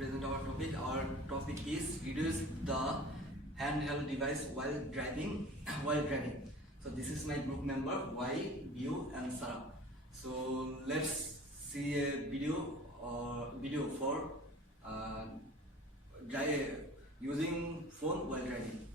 present our topic. Our topic is reduce the handheld device while driving. So this is my group member Y, View, and Sarah. So let's see a video for using phone while driving.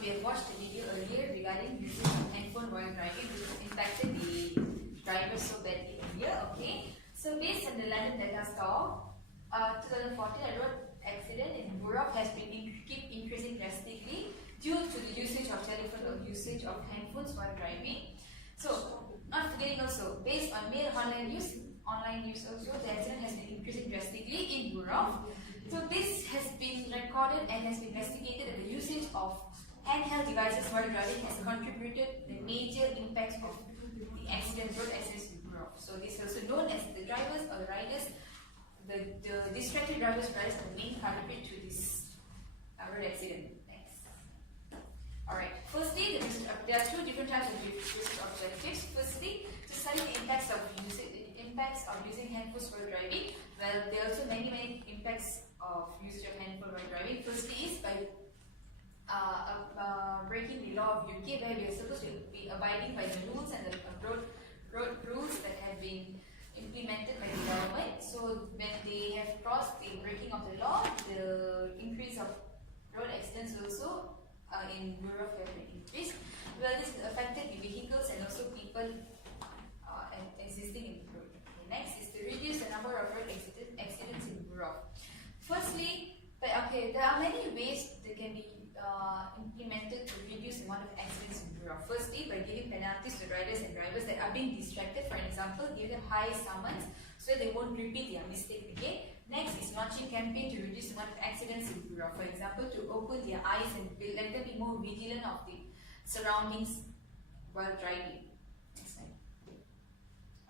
We have watched the video earlier regarding using handphone while driving, which has impacted the drivers so badly earlier. Okay, so based on the London data store, 2014 road accident in Europe has been keep increasing drastically due to the usage of telephone or usage of handphones while driving. So, not forgetting also, based on mere online use also, the accident has been increasing drastically in Europe. So this has been recorded and has been investigated that the usage of handheld devices while driving has contributed the major impact of the road accidents in Europe. So this is also known as the drivers or the riders, the distracted drivers are the main culprit to this road accident. Next. Alright, firstly, there are two different types of research objectives. Firstly, to study the impacts of using handphones while driving. Well, there are also many impacts of usage of handphone while driving. Firstly is by breaking the law of UK, where we are supposed to be abiding by the rules and the road rules that have been implemented by the government. So when they have crossed the breaking of the law, the increase of road accidents also in Europe have been increased. Well, this has affected the vehicles and also people existing in the road. Okay, next is to reduce the number of road accidents in Europe. Firstly, there are many ways that can be implemented to reduce the amount of accidents in Europe. Firstly, by giving penalties to riders and drivers that are being distracted. For example, give them high summons so they won't repeat their mistake again. Next is launching campaign to reduce the amount of accidents in Europe. For example, to open their eyes and let them be more vigilant of the surroundings while driving. Next slide.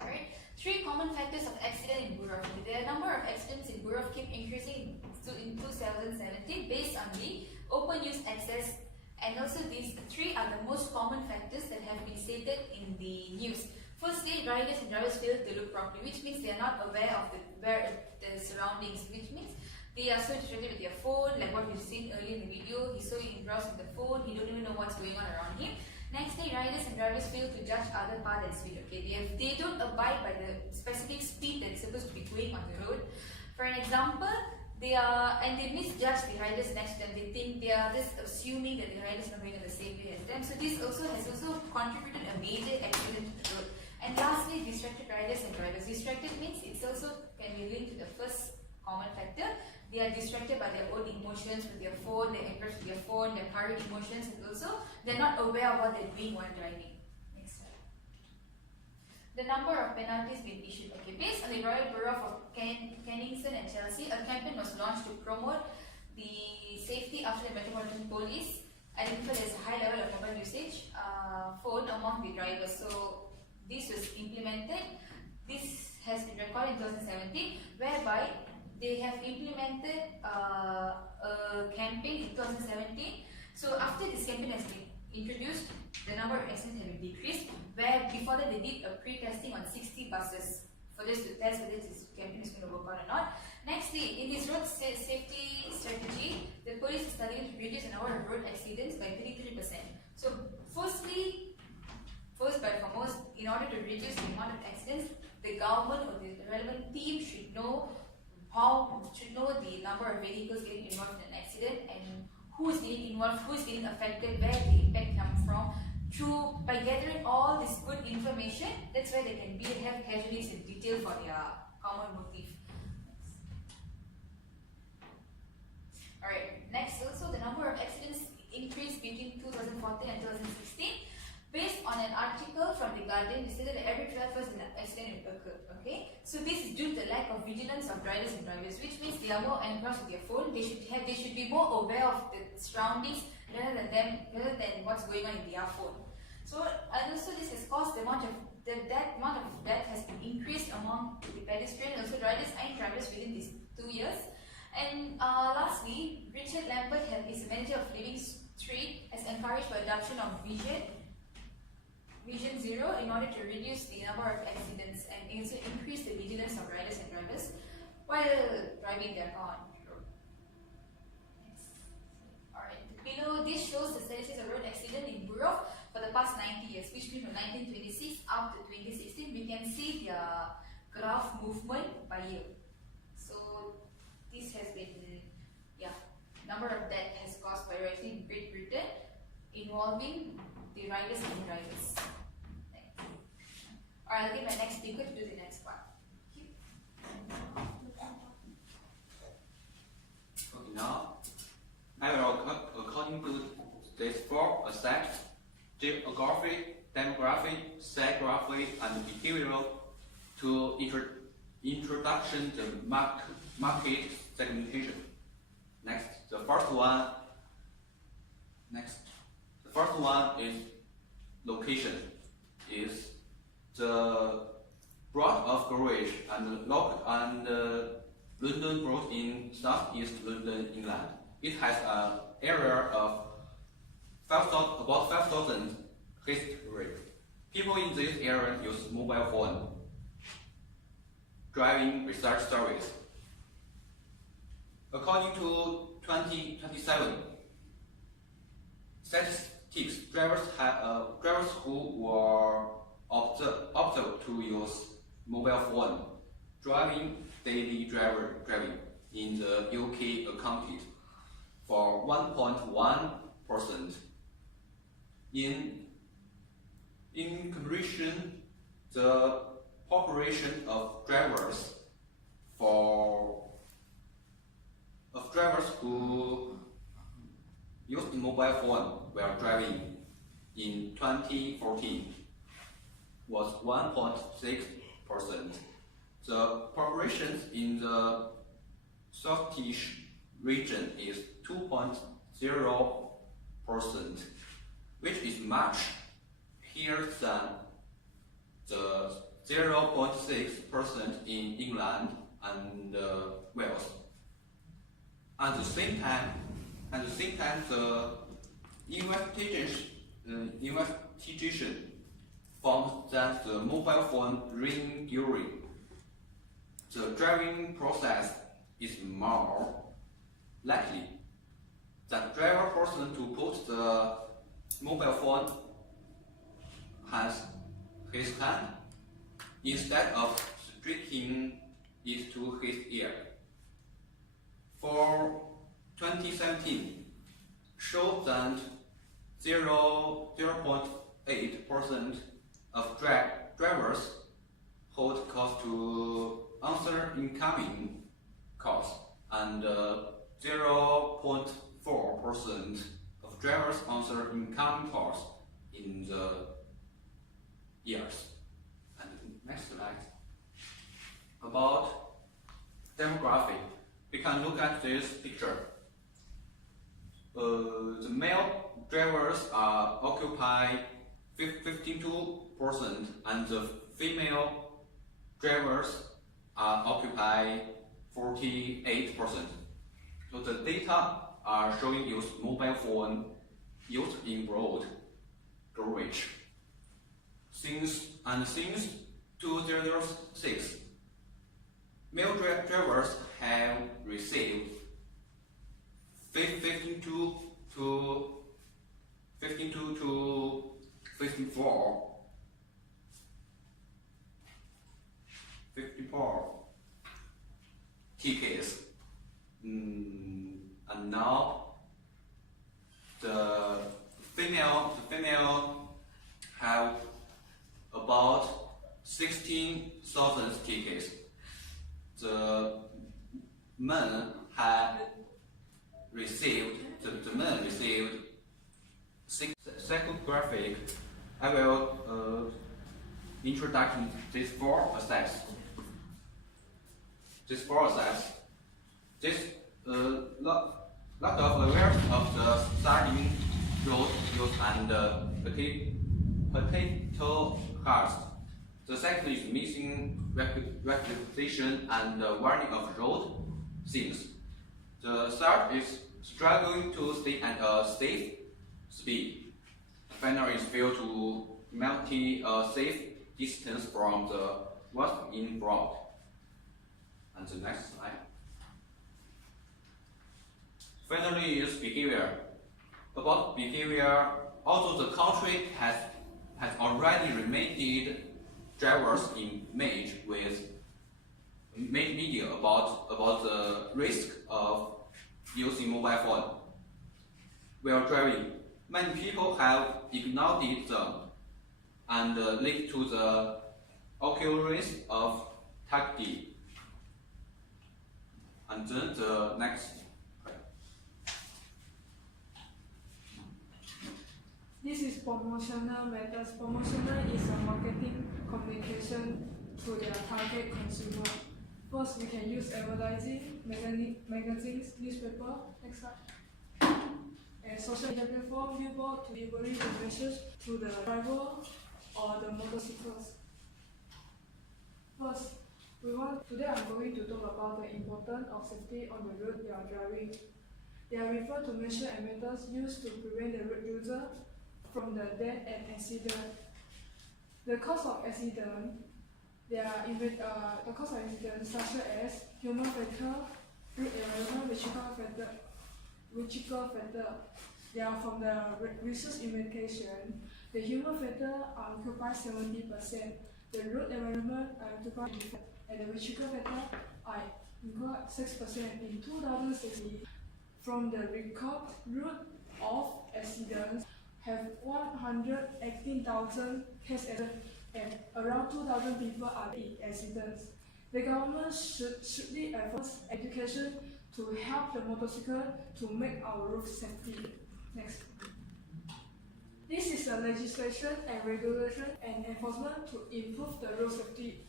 Alright, 3 common factors of accident in Europe. The number of accidents in Europe keep increasing in 2017 based on the open use access, and also these 3 are the most common factors that have been stated in the news. Firstly, riders and drivers fail to look properly, which means they are not aware of the surroundings, which means they are so distracted with their phone, like what we've seen earlier in the video. He's so engrossed with the phone, he don't even know what's going on around him. Nextly, riders and drivers fail to judge other path and speed. Okay, they don't abide by the specific speed that's supposed to be going on the road. For an example, they misjudge the riders next to them. They think they are just assuming that the riders are going on the same way as them. So this has also contributed a major accident to the road. And lastly, distracted riders and drivers. Distracted means it's also can be linked to the first common factor. They are distracted by their own emotions with their phone, they're engrossed with their phone, their current emotions, and also they're not aware of what they're doing while driving. the number of penalties being issued. Okay, based on the Royal Borough of Kennington and Chelsea, a campaign was launched to promote the safety after the Metropolitan Police identified there's a high level of mobile usage phone among the drivers. So this was implemented. This has been recorded in 2017, whereby they have implemented a campaign in 2017. So after this campaign has been introduced, the number of accidents have been decreased, where before that they did a pre-testing on 60 buses for this to test whether this campaign is going to work out or not. Nextly, in this road safety strategy, the police is studying to reduce the number of road accidents by 33%. So first but foremost, in order to reduce the amount of accidents, the government or the relevant team should know the number of vehicles getting involved in an accident and who's getting involved, who's getting affected, where the impact comes from. By gathering all this good information, that's why they can have casualties in detail for their common motive. Alright, next also the number of accidents increased between 2014 and 2016. Based on an article from The Guardian, it stated that every 12 hours an accident will occur. Okay, so this is due to the lack of vigilance of drivers and drivers, which means they are more engrossed with their phone. They should be more aware of the surroundings rather than what's going on in their phone. So and also this has caused the amount of death has been increased among the pedestrians and also riders and drivers within these 2 years. And lastly, Richard Lambert, is manager of Living Street, has encouraged the adoption of Vision Zero in order to reduce the number of accidents and also increase the vigilance of riders and drivers while driving their car on the road. Alright, below this shows the statistics of road accident in Borough for the past 90 years, which means from 1926 up to 2016. We can see the graph movement by year. So this has been, number of death has caused by rising in Great Britain involving the riders and drivers. Alright, I'll get my next speaker to do the next part. Okay, now I will, according to stage 4, assess geography, demography, psychography, and behavioral to introduction the market segmentation. The first one is location. Is the Broad of Greenwich and London Borough in southeast London, England. It has an area of about 5,000 history. People in this area use mobile phone driving research service. According to 2027 statistics, drivers who were observed to use mobile phone daily driving in the UK accounted for 1.1%. In comparison, the population of drivers who used mobile phone while driving in 2014 was 1.6%. The population in the Scottish region is 2.0%, which is much higher than the 0.6% in England and Wales. At the same time, the investigation found that the mobile phone ring during the driving process is more likely that driver person to put the mobile phone has his hand instead of sticking it to his ear. For 2017, showed that 0.8% of drivers hold calls to answer incoming calls, and 0.4% of drivers answer incoming calls in the years. And can look at this picture. The male drivers are occupy 52% and the female drivers are occupy 48%. So the data are showing use mobile phone used in road coverage. Since 2006, male drivers have received 52 to 54 tickets. And now the female have about 16,000 tickets. The men received second graphic. I will introduce these four aspects. Lot of awareness of the starting road use and potato hearts. The second is missing recognition and warning of road things. The third is struggling to stay at a safe speed. Finally, is fail to maintain a safe distance from the what's in front. And the next slide. Finally is behavior. About behavior, although the country has already reminded drivers in May with media about the risk of using mobile phone while driving. Many people have ignored them and lead to the occurrence of tragedy. And then the next. This is promotional methods. Promotional is a marketing communication to their target consumer. First, we can use advertising, magazines, newspaper, next slide, and social media platform, billboard to deliver the message to the driver or the motorcyclist. First, today I'm going to talk about the importance of safety on the road you are driving. They are referred to measures and methods used to prevent the road user from the death and accident. The cause of accident, the cause of accidents such as human factor, road environment, vehicle factor. They are from the research investigation. The human factor occupies 70%. The road environment occupies 20%, and the vehicle factor occupies 6%. In 2016, from the record route of accidents, have 118,000 cases and around 2,000 people are in accidents. The government should strictly enforce education to help the motorcycle to make our road safety. Next. This is a legislation and regulation and enforcement to improve the road safety.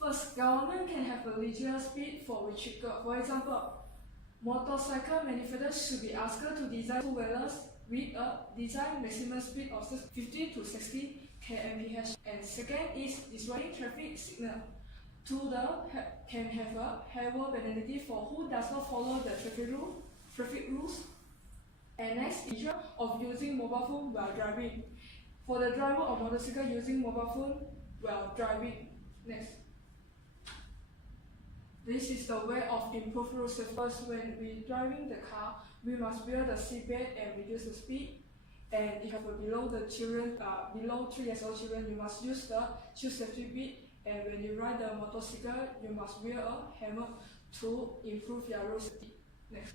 First, government can have a legal speed for vehicle. For example, motorcycle manufacturers should be asked to design two-wheelers with a design maximum speed of 50 to 60 km/h. And second is destroying traffic signal. Can have a heavy penalty for who does not follow the traffic rules. And next, issue of using mobile phone while driving. For the driver of motorcycle using mobile phone while driving. Next. This is the way of improved road safety. First, when we driving the car, we must wear the seatbelt and reduce the speed. And if you have below 3 years old children, you must use the shoe safety belt. And when you ride the motorcycle, you must wear a helmet to improve your road safety. Next.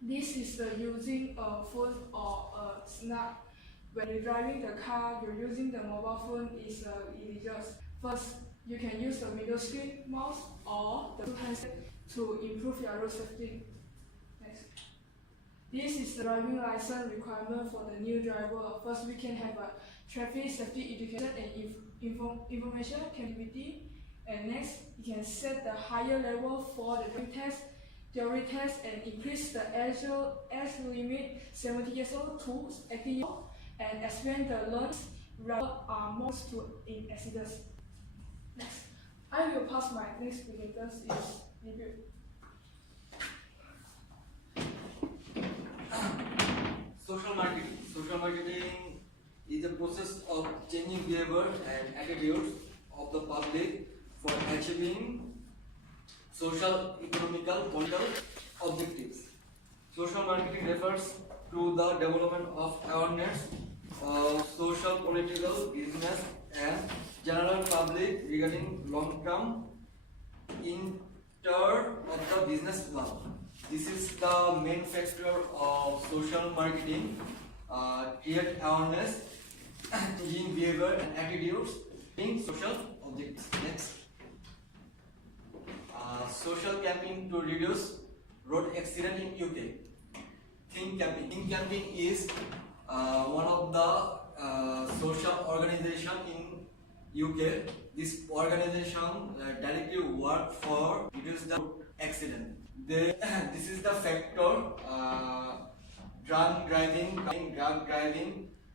This is the using a phone or a snack. When you're driving the car, you're using the mobile phone is illegal. First, you can use the middle screen mouse or the handset to improve your road safety. Next. This is the driving license requirement for the new driver. First, we can have a traffic safety education and information capability. And next, you can set the higher level for the driving test. theory test and increase the age limit 70 years old to 80 years old and expand the learns rather are most to in accidents. Next, I will pass my next presenters is review. Social marketing. Social marketing is the process of changing behavior and attitudes of the public for achieving social, economical, political objectives. Social marketing refers to the development of awareness of social, political, business, and general public regarding long-term interest of the business world. This is the main factor of social marketing. Create awareness, changing behavior and attitudes in social objectives. Next, social campaign to reduce road accident in UK. Think Camping. Think Camping is one of the social organization in UK. This organization directly work for reduce the road accident. This is the factor drunk driving,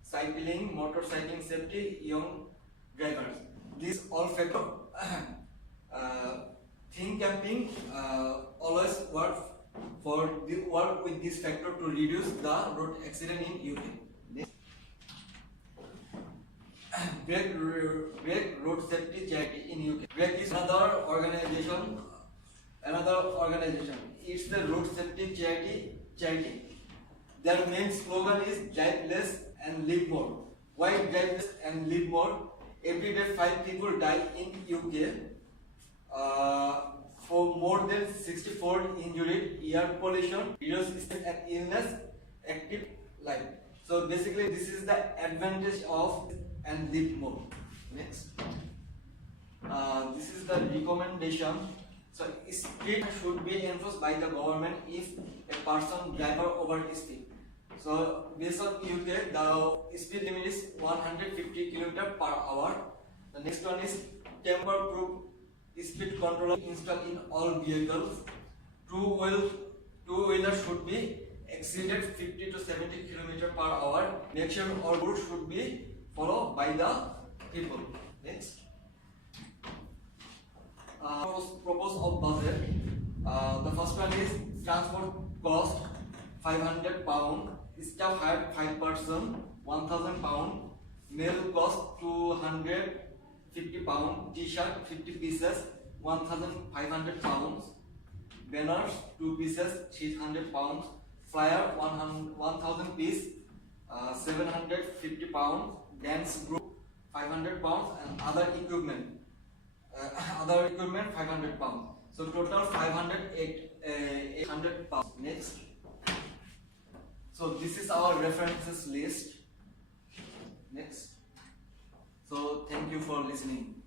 cycling, motorcycling safety, young drivers. These all factor. Think Camping always work with this factor to reduce the road accident in UK. Break Road Safety Charity in UK. Break is another organization. It's the road safety charity. Their main slogan is drive less and live more. Why drive less and live more? Every day 5 people die in UK. For more than 64 injured, air pollution, reduce and illness, active life. So basically, this is the advantage of and live more. Next, this is the recommendation. So speed should be enforced by the government if a person driver over speed. So based on UK, the speed limit is 150 km per hour. The next one is tamper-proof speed controller installed in all vehicles. Two-wheelers should be exceeded 50 to 70 km per hour. Make sure all rules should be followed by the people. Next, propose of budget. The first one is transport cost £500, staff hire 5 person £1,000, meal cost £250, t-shirt 50 pieces £1,500, banners 2 pieces £300, flyer 1,000 piece £750, dance group £500, and other equipment £500. So total 800 pounds. Next, so this is our references list. Next, so thank you for listening.